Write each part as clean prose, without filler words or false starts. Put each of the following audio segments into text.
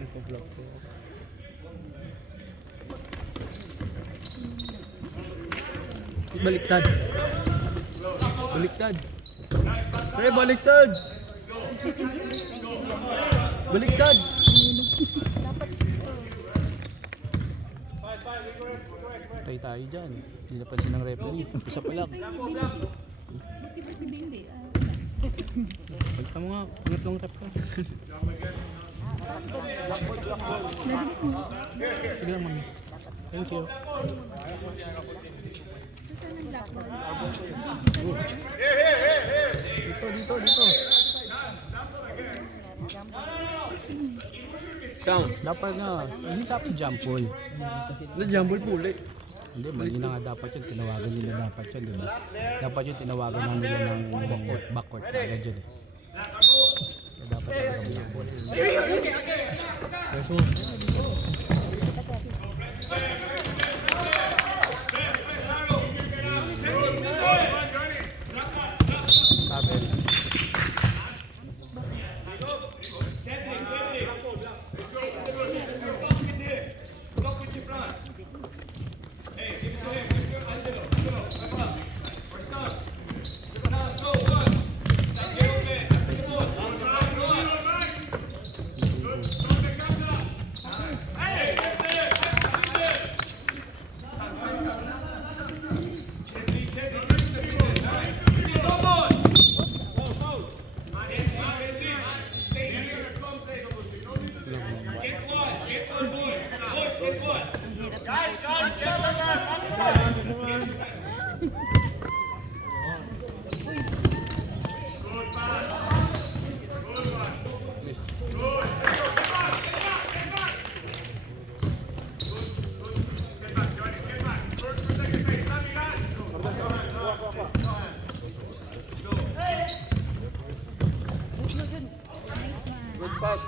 nagpa-block ko. Baliktad. Baliktad. Pre, baliktad. Baliktad. Patay tayo dyan. Hindi napansin ng referee. Isa pa lang. Buti ba si Bendy? Baliktad mo nga. Ingat lang rep ka. Nabilis mo. Sige lang, mami. Thank you. Saan ang blackboard? Dito. Saan? Dapat nga, hindi dapat jump ball. Na-jump ball po ulit. Hindi, mali na nga dapat yun. Tinawagan nila dapat yun, di ba? Dapat yun, tinawagan na nila ng backcourt. Agad yun eh. Dapat talaga jump ball. Tabel.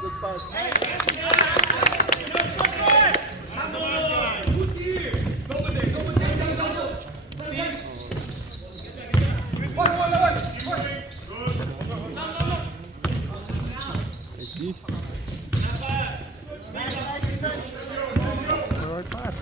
Good pass. Forward pass.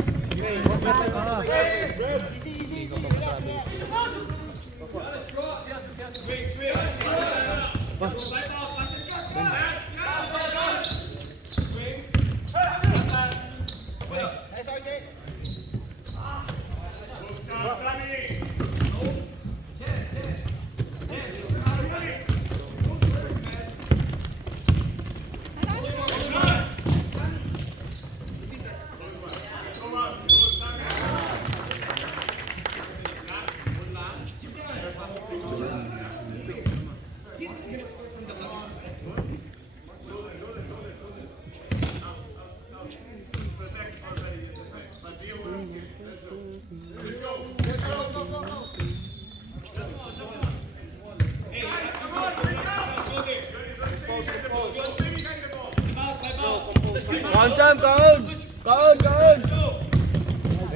Come, Sam, come! Nice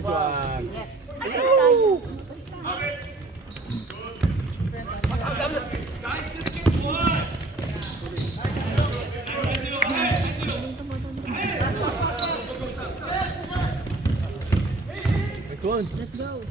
one. Guys, just get one. Next one. Let's go.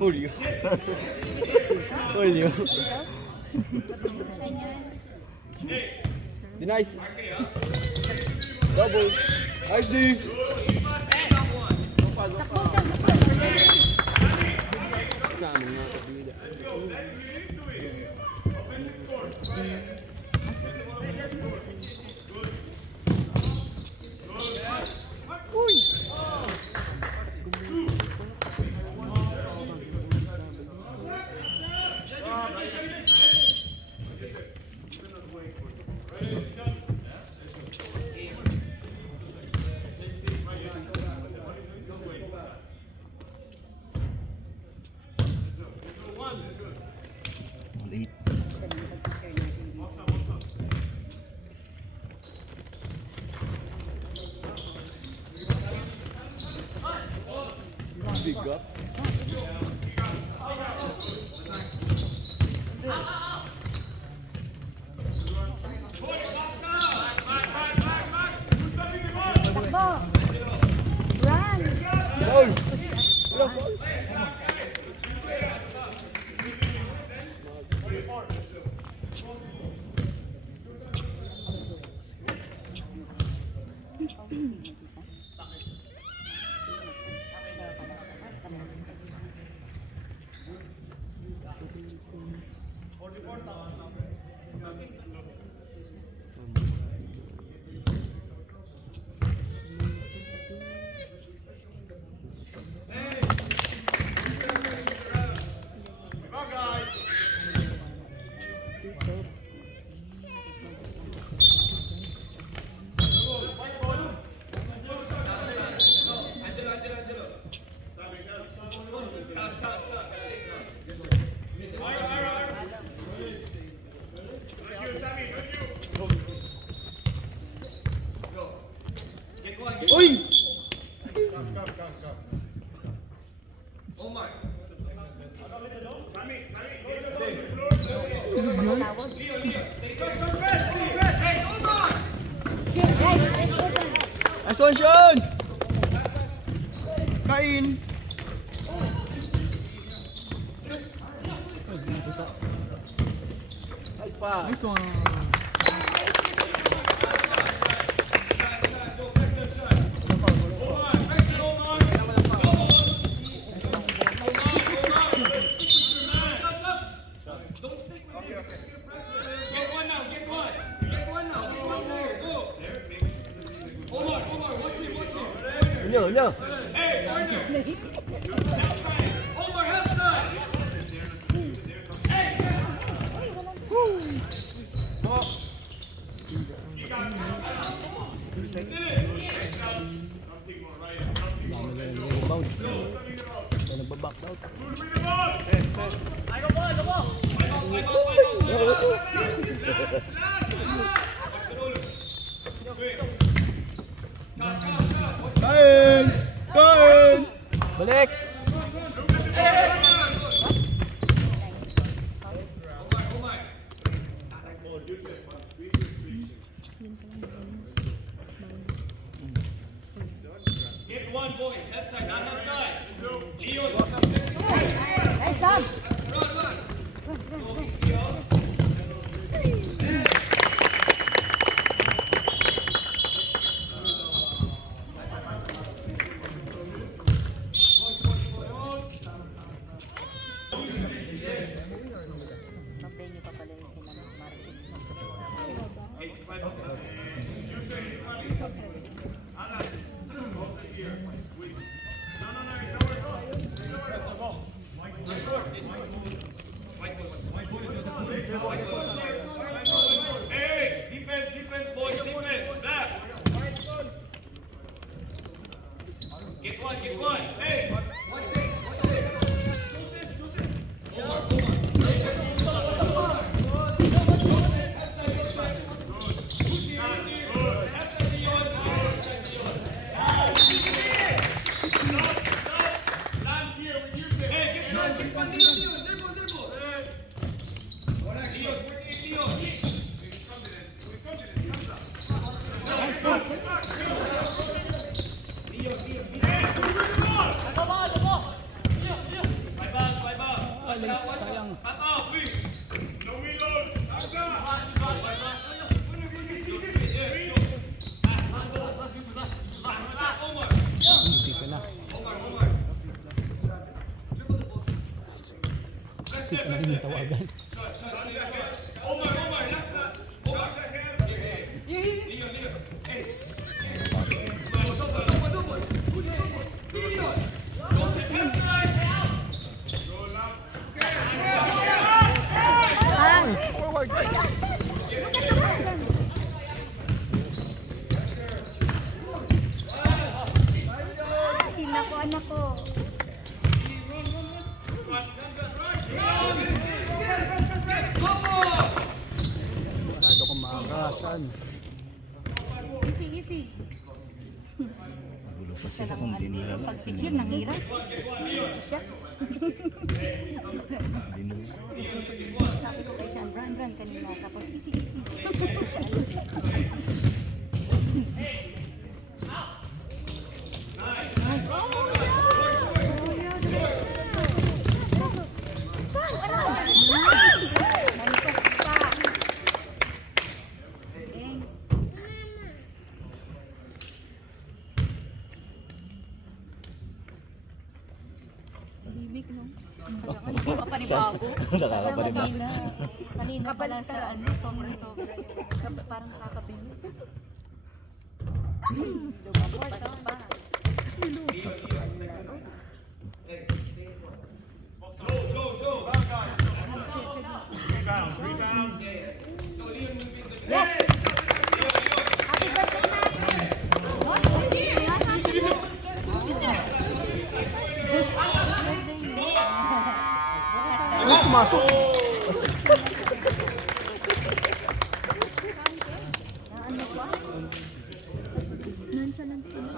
Julio. Julio. Di nice. Double. Nice D. Sa mga kabila. Big up. Goal. Uy! Nice one, Sean! Kain! Nice pass! Nice one. Nya. Rebound. Kaya nagbaback out. Kain! Kain! Balik! Get one, boys. Head side, not head side. Leon. Kasi ka na rin yung tawagan. Anak ko, anak ko. Masyado kong maakasan. Easy, easy. Pag-picture, nanghirap. Kasi siya. Sabi ko kay Sean, run kanina. Tapos, easy. Bibig, no? Nakakapanibago. Nakakapanibago. Kanina pala sa ano, sobra. Parang nakakapinyo. Lumabot pa. Ano pumasok? Nonchalant sila.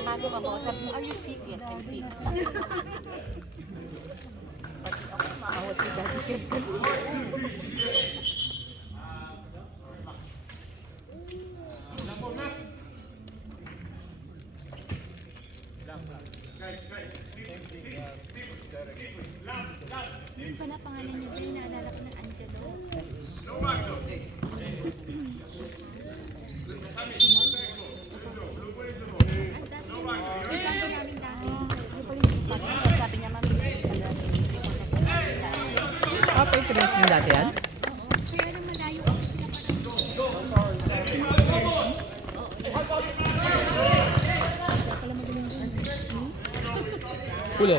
Bago ka po, sabi mo, are you sick yet? I'm sick. Pati ako, maawat si Daddy. Yung pala pangalan niya ba, naalala ko ng Angelo. Ang dati, ang namin dati. Yung pala yung sabi niya, mami, Papa, interest din dati yan? Oo, kaya nang malayo ako sila Huli.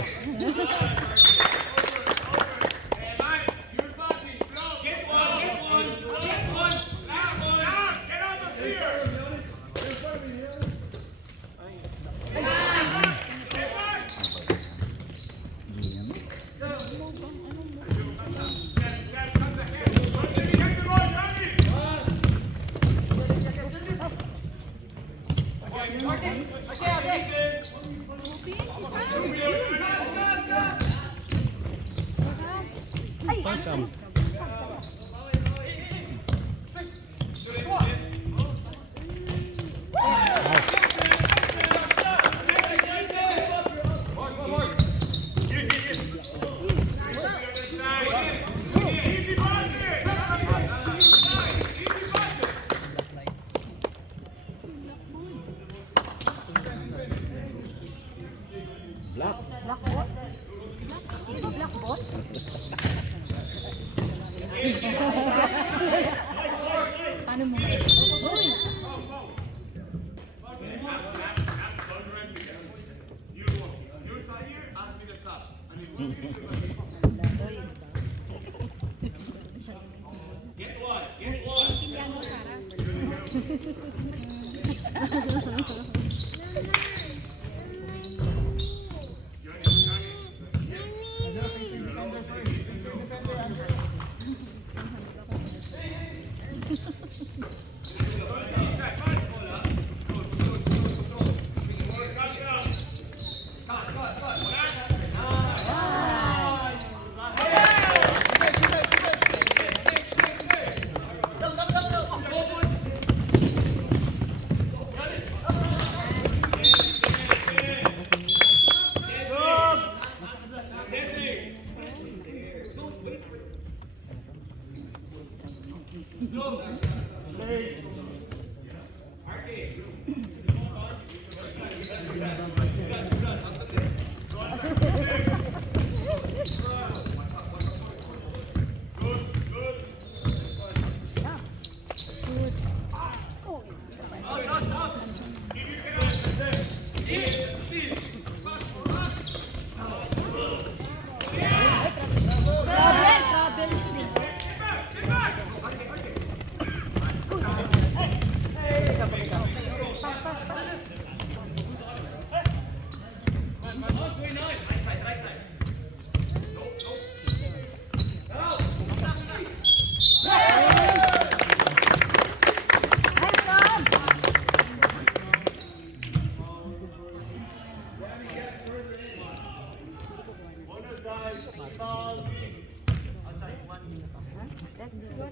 Awesome. Blackboard? Di ba blackboard? Paano mo? Intindihan mo, Sarah.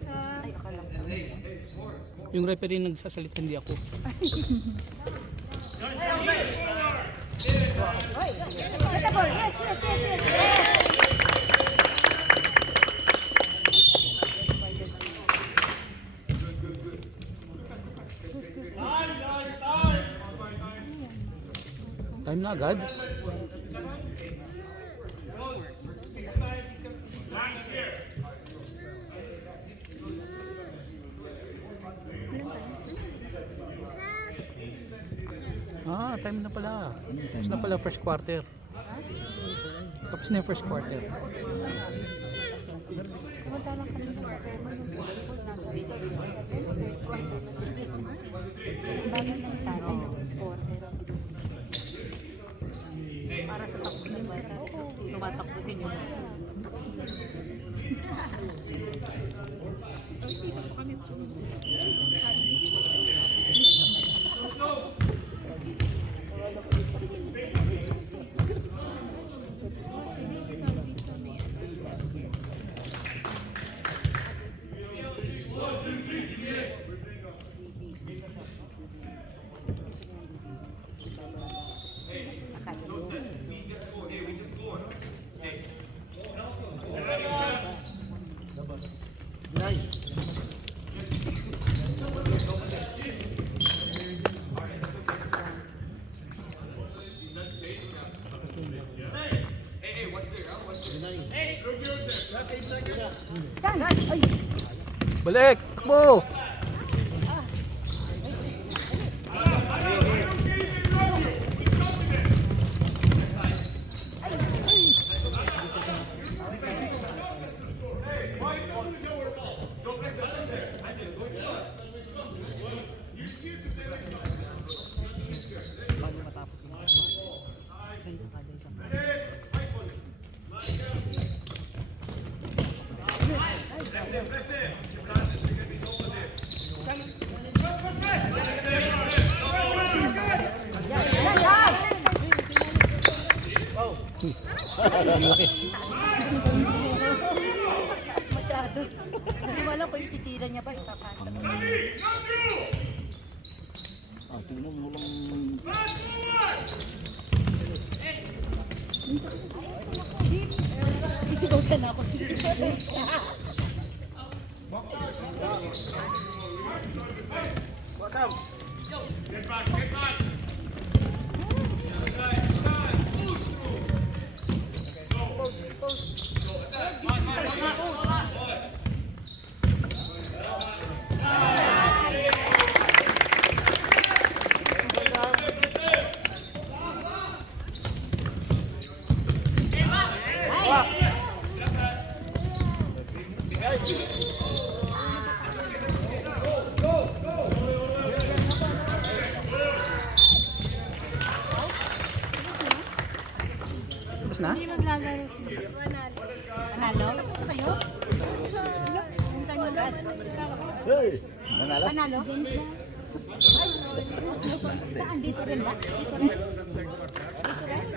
Ay, akala ko. Yung referee nagsasalita, hindi ako. Get the ball. Yes, yes, yes, yes, yes. Time na agad. Time na pala. Tapos na pala first quarter. Tapos na yung first quarter. Pumunta lang kami sa Fairmont yung beautiful nasa dito. Bago ng sana yung score. Para sa takbo ng bata. Tumatakbo din yung bata. Dito po kami Balik! Takbo! Masyado. Hindi wala pa yung titira niya pa ipapasa. Tingnan mo lang. Isigaw ka na ako. Get back, get back. Tapos na? Hindi maglalaro. Panalo? Kayo? Yung time na dad. Hey! Nanala? Panalo? James na. Saan? Dito rin ba? Dito rin? Dito rin?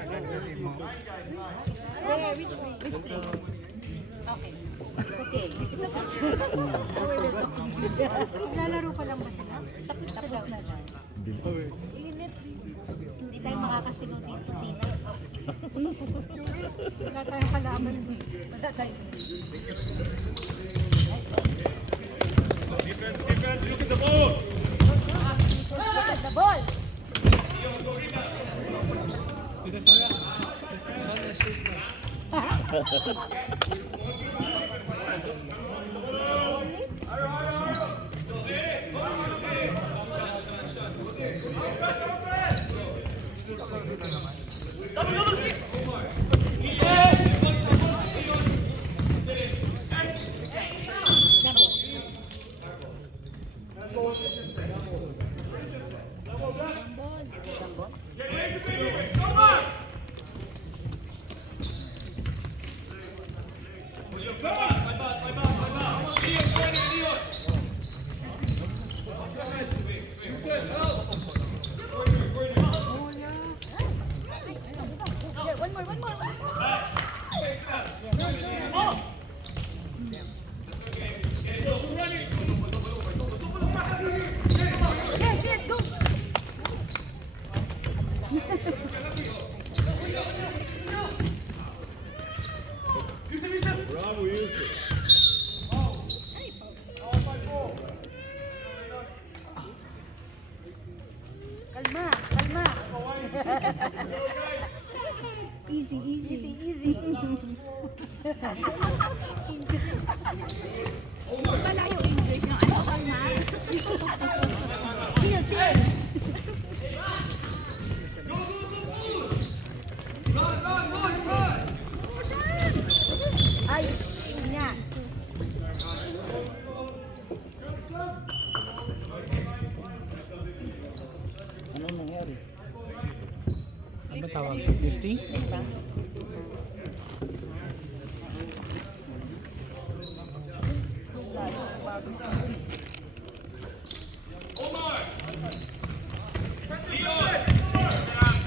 Where? Which way? Which way? Okay. It's okay. It's okay. Maglalaro pa lang ba sila? Tapos na dad. Hindi tayo makakasunod dito, Tina. Wala tayong kalaman. Wala tayong. Defense, defense, look at the ball. Look at the ball. One more. Kalma, kalma. Easy, easy. Easy, easy. Wala yung English ng ano ka na. Chill, chill. Ay, yun nga. Ano nangyari? Ano ba tawag? 50?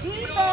Dito!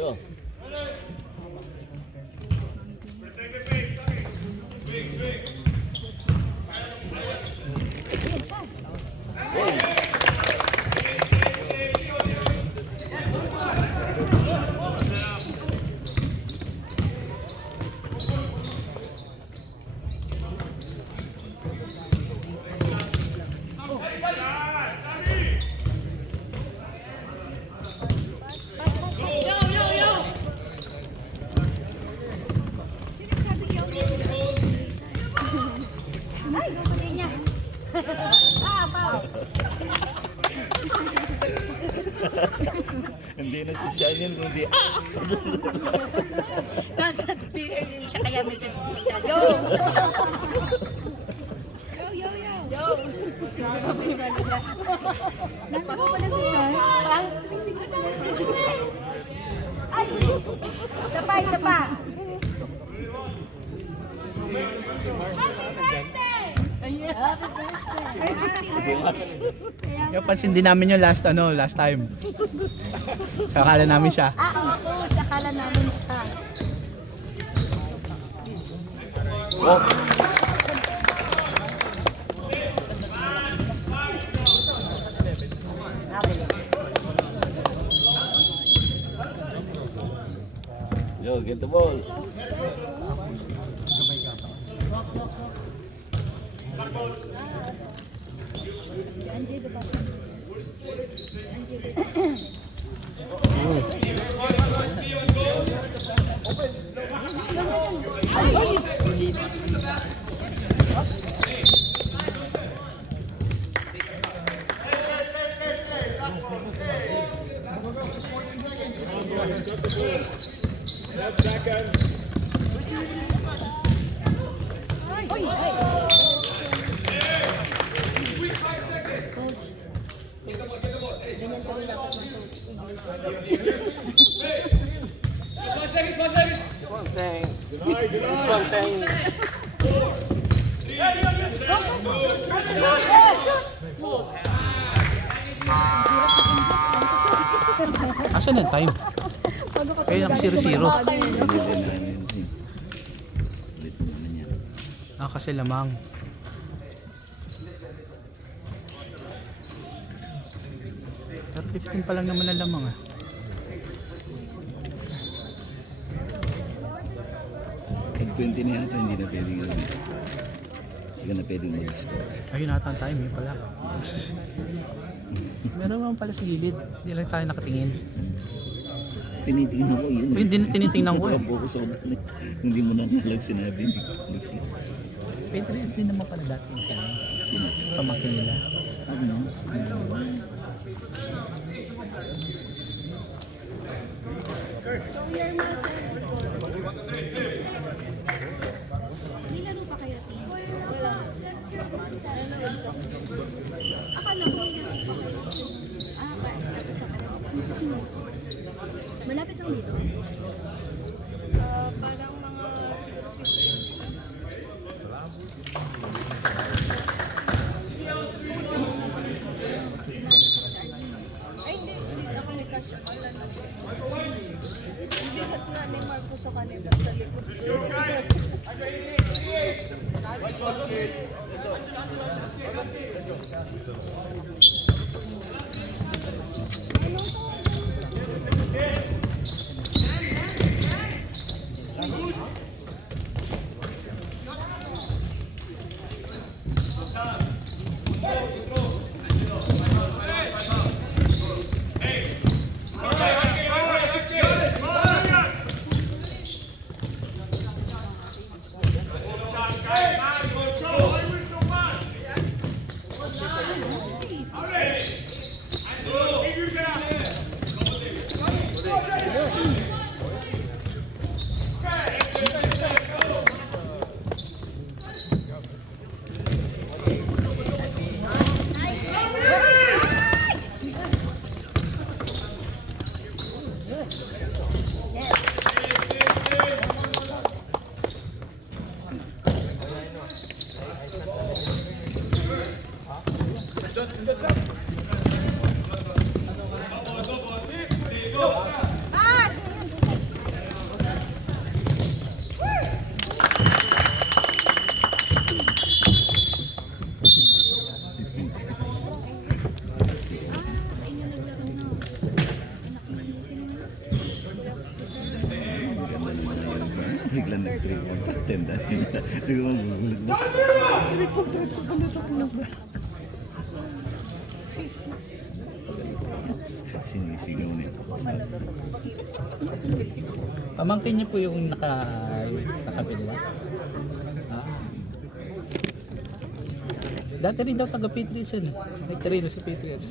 Yo. Sabi niya, Ay, gusto niya. Ah, pao. Hindi na si Sean yun, kundi Nasa PA yun siya, kaya may kasi siya. Yo! yo, yo, yo. Yo! Sabay ba nila? Nasa ko pala si Sean. Ah? Ay! Isa pa, isa pa. Ayan. si Max. Yung pansin din namin yung last time. So akala namin siya. Ah, oo, sakala namin siya. Oh. Yo, get the ball. Asan ang time? Kaya naka 0-0. Ah, kasi lamang. Pero 15 pa lang naman ang lamang ah. Pag 20 na yata, hindi na pwedeng gawin. Hindi ka na pwedeng mag-score. Ayun ata ang time, yun pala. Meron naman pala sa gilid. Hindi lang tayo nakatingin. Tinitingnan ko yun. Hindi na tinitingnan ko eh. Focus ako doon eh. Hindi mo na nalang sinabi. Pinterest din naman pala dati yung sa pamangkin nila. Ano? May laro pa kayo, team? Wala. Akala ko may laro pa kayo. Tapos na pala. Malapit lang dito? Parang mga 15. Ay, hindi. Ako ni Cash. Bigat nga ni Marcos sa kanila sa likod. Biglang nag-trip ang tenda. Siguro magugulat na. Sinisigaw niya. Pamangkin niyo po yung nakapilwa? Ah. Dati rin daw taga Patriots yun. Nagtarino si Patriots.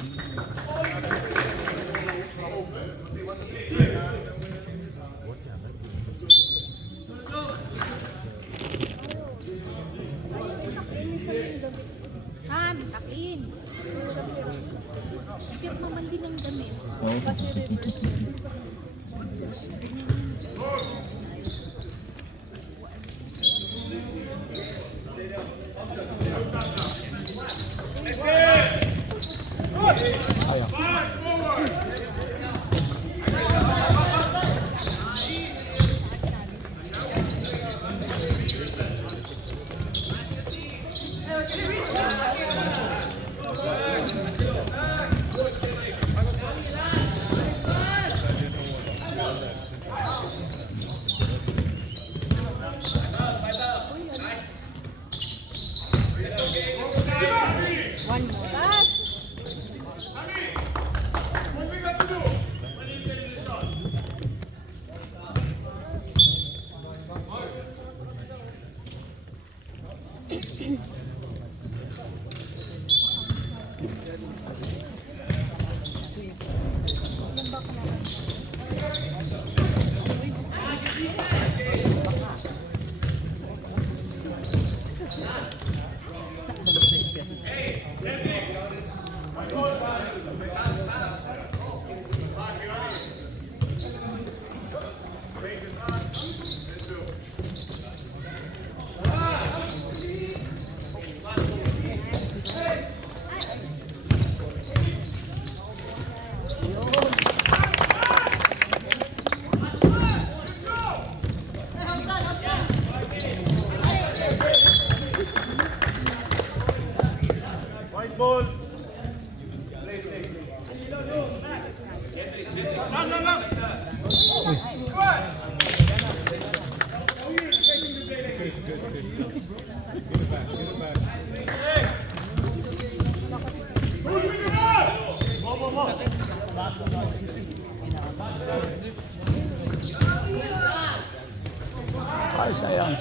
Takin. Tip naman din ang damit. Ayaw. One more. Pass. Ay, sayang.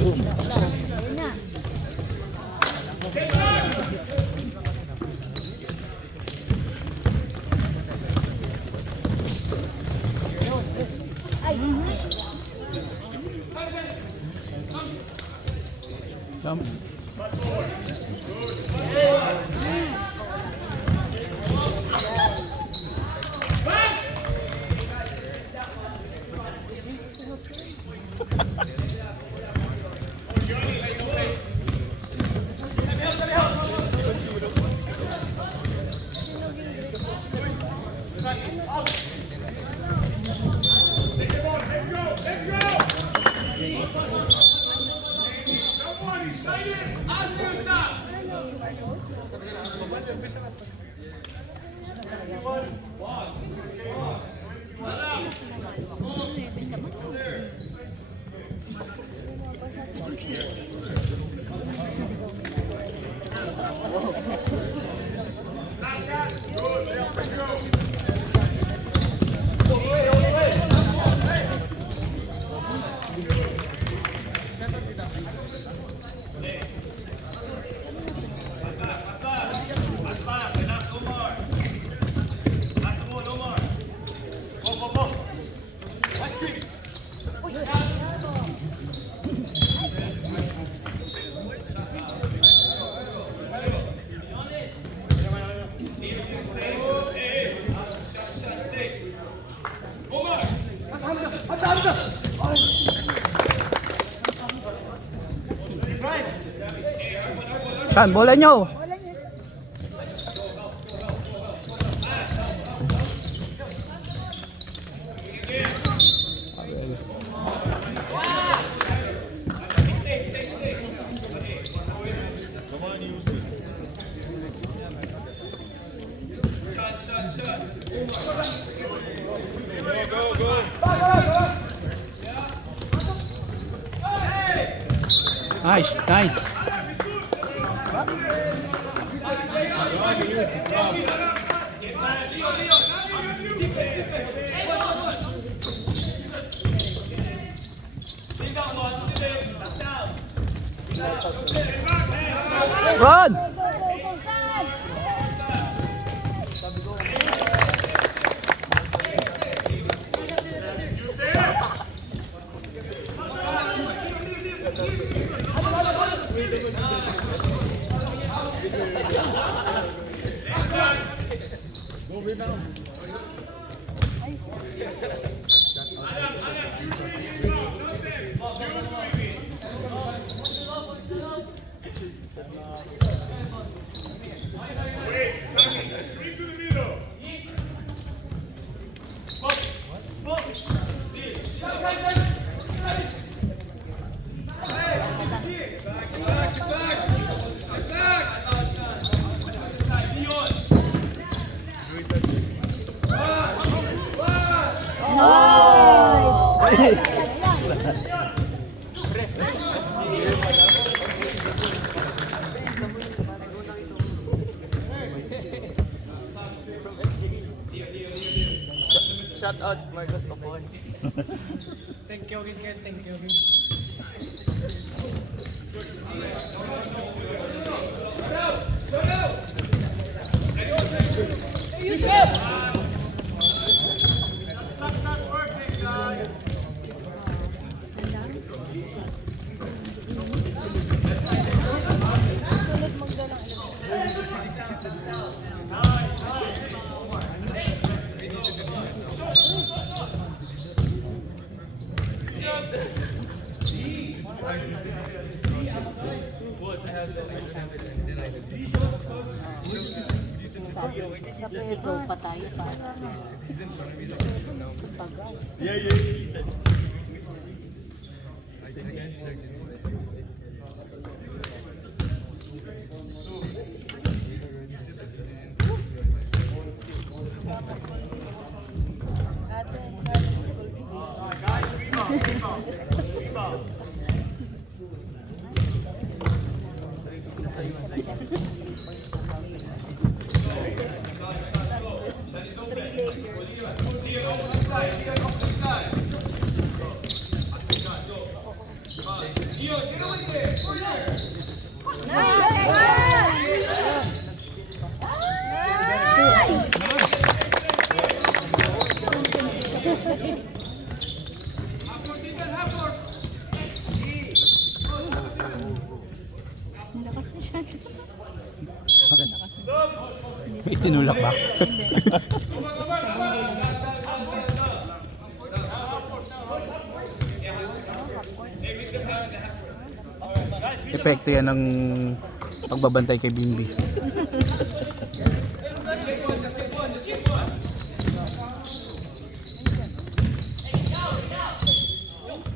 Ayun na. Tama. Saan? Bola nyo! Nice, nice. Run! Shout out Marcos Capon. Thank you, Ken. Thank you. Ikaw pa tayo para. Tinulak ba? Epekto yan ng pagbabantay kay Bimbi.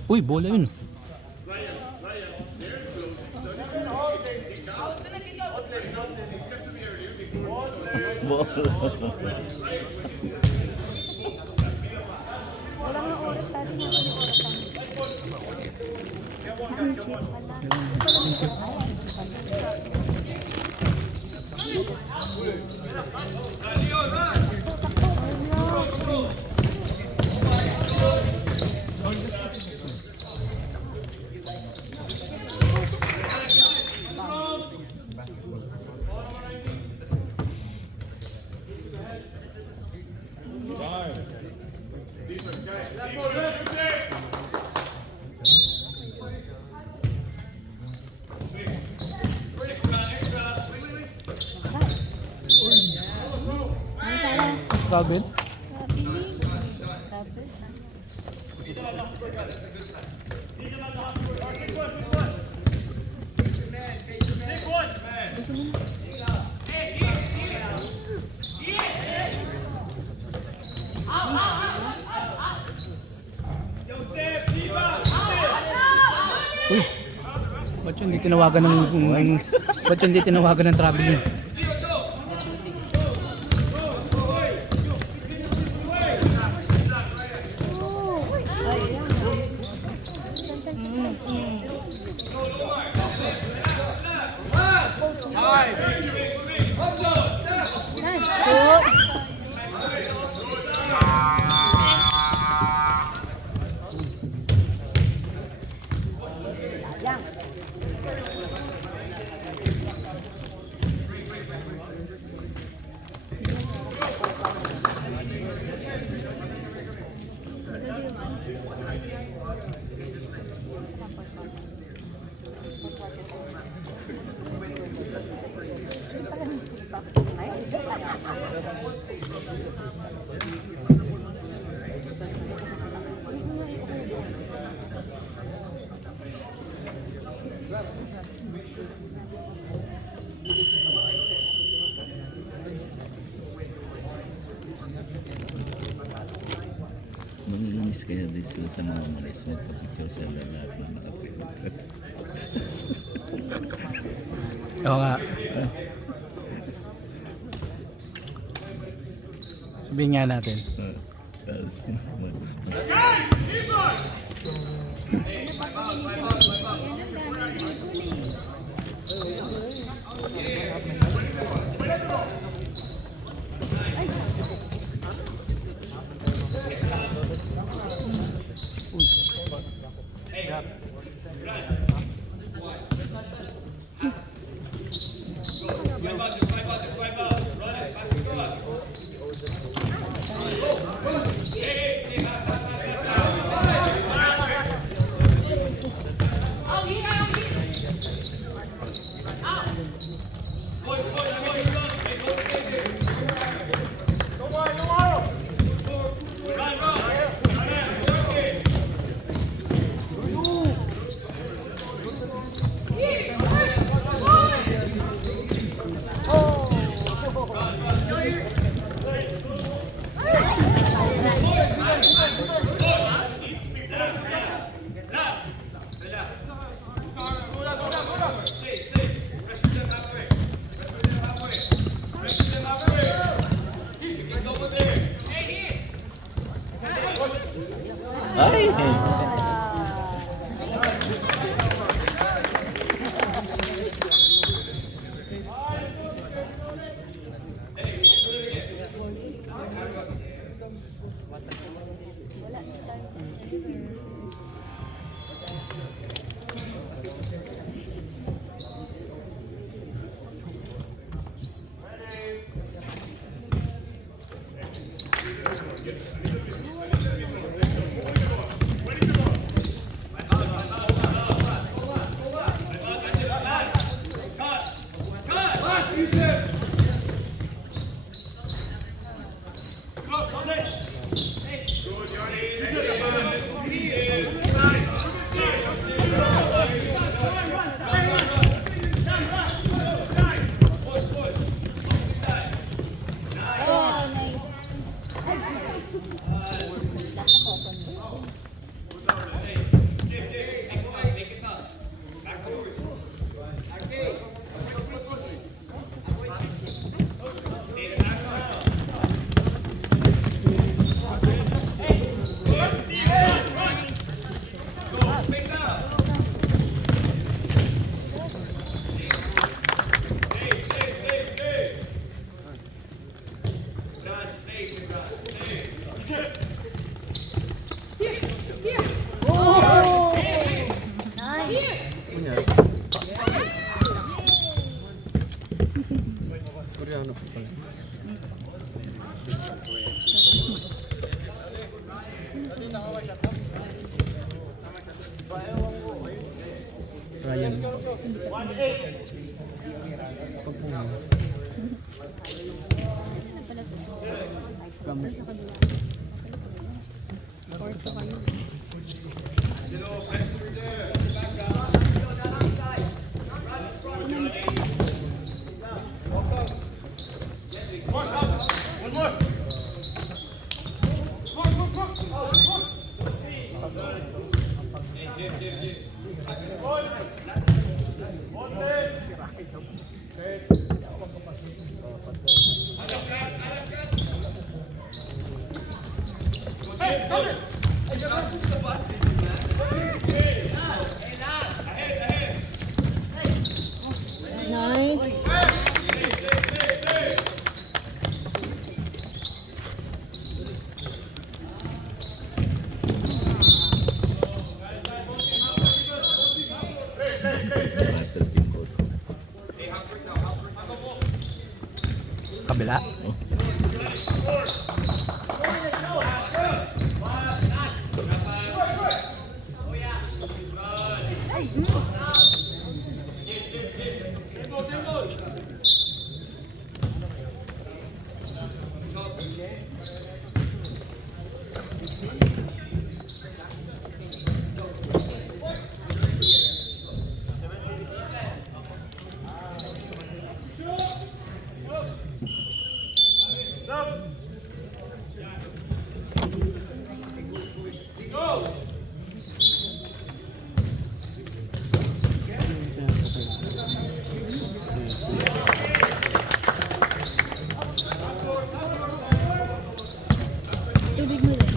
Uy, bola yun. Wala nga oras tayo na oras ang chips. Calvin? Pili. Sabi. Uy, ba't yun hindi tinawagan ng ba't yun hindi tinawagan ng traveling? Manginginis kaya din sila sa mga malis. Magpapicture sa lahat na nakaprint. Oo nga. Sabihin nga natin. Oh, nice. Koreano pa pala. Ryan. Gamot. Nice. Battle team coach. Kabila. Tubig mo lang.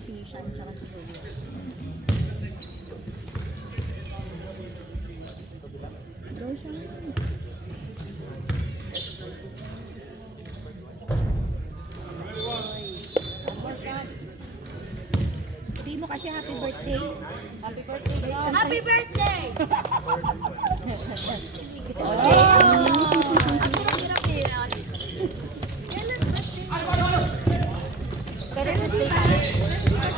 Si Sean tsaka si Julio. Go Sean. Sabi mo kasi happy birthday. Happy birthday. Happy birthday! Ang hirap-hirap.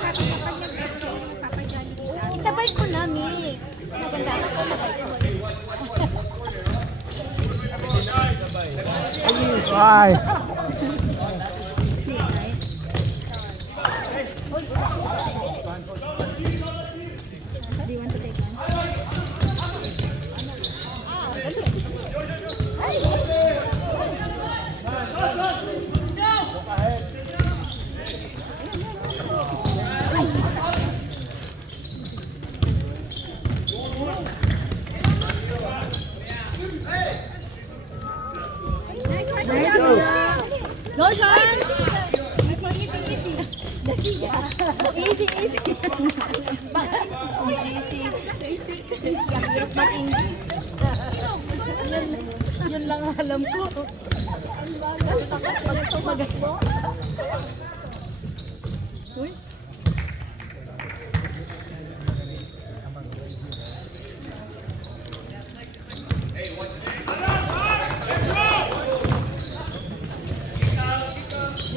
sabi ko kanya papadyali ko na. Sabay ko na, Mi. Maganda ako, sabay ko. Ay! Do you want to take one? Nice one. Go, Sean! Easy, easy. Yun lang ang alam ko. Pag tumagat mo.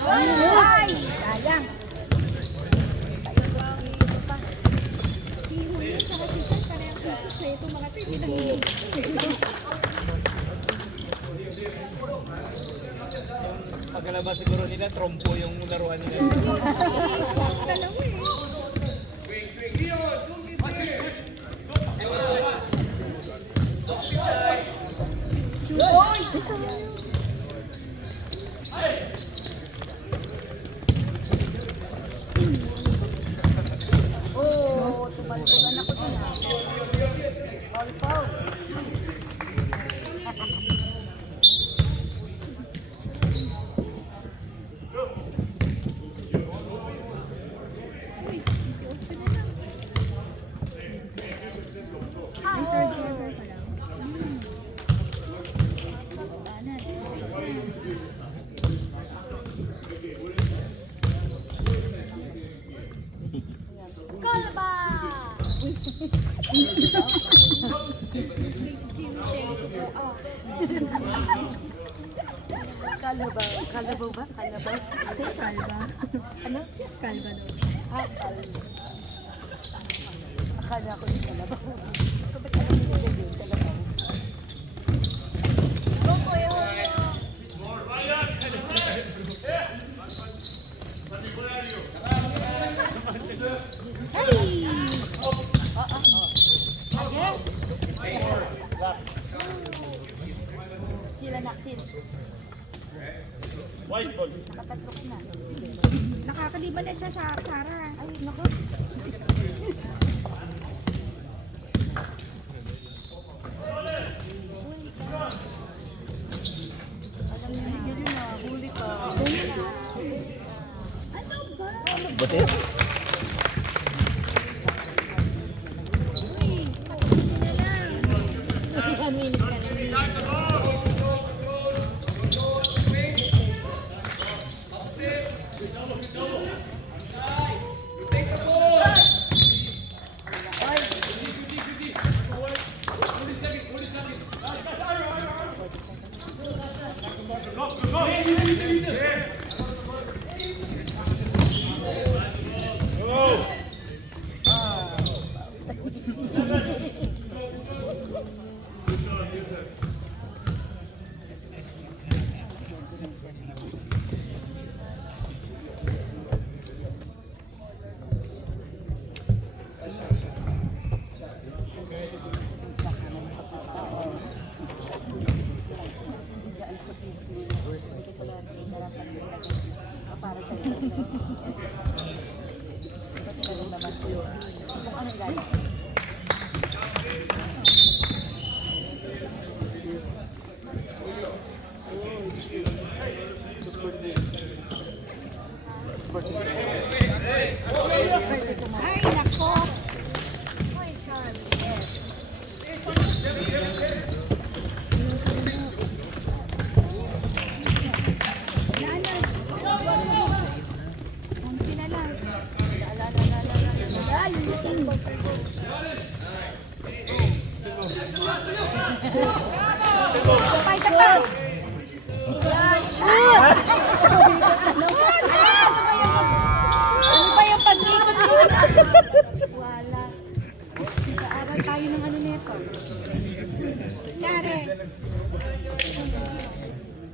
Ay, sayang. Hihuli sa kasisan parehong kukus na ito mga ito. Pagkalabas siguro nila, trompo yung laruan nila. Dalawa eh. Oh, tumalpugan ako dun ha. All foul. Ang third server pa lang. Kalba! Kalabaw. Kalabaw ba? Kalabaw? Kalba. Ano? Kalba daw. Ah, kalabaw. Akala ko yung kalabaw. Ba't alam nila yun? Kalabaw. Ay! Sila na, sila. Nakatatlo ko na. Nakakaliban na siya sa Sarah. Ay, naku. Alam niyo yun na, huli pa. Ano ba? Bate? Kami para sa iyo. Ba't ka rin naman siyo? Kung anong galing? Ay, nako. Ay, Sean. Yes. Ang sila lang. Sabay ka pa! Shoot! Ano ba yung pag-ikot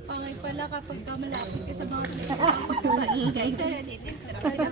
Pangay pala kapag ka malapit ka sa mga pagkabaingay ka na